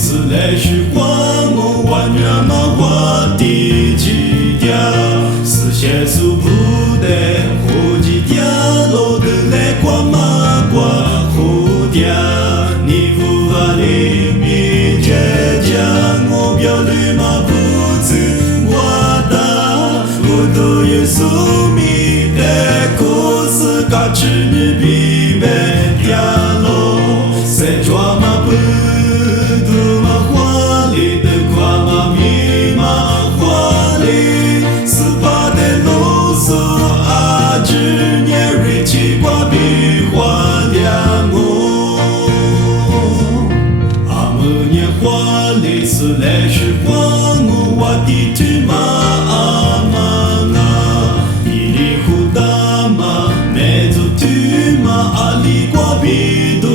是来时光我万人马花的基调，是些数不得呼机掉落的来光马挂蝴蝶，你无法黎明这将我表里马不自我的，我都有宿命的故事，嘎吱你必被掉落，谁抓马不？是来时光我的芝麻阿妈啊，一里胡大妈没做芝麻阿里瓜比杜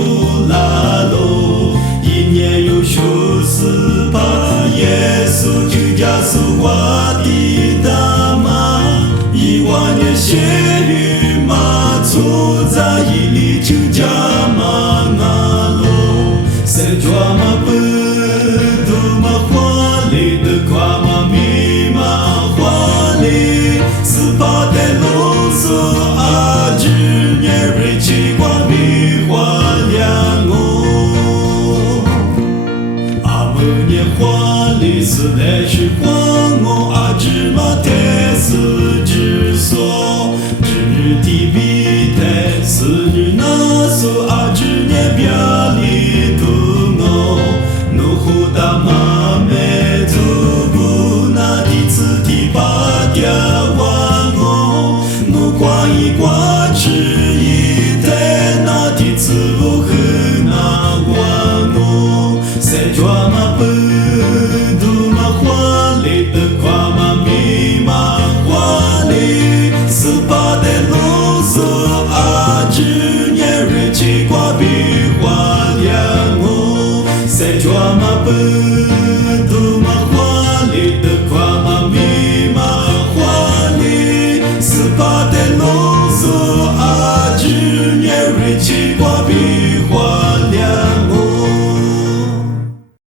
拉罗，一年有14把耶稣就加速我的大妈，1万年血与马出在一里就加马阿罗，谁抓马不？是来时光我阿芝麻太是之所，知日的比太是日那所。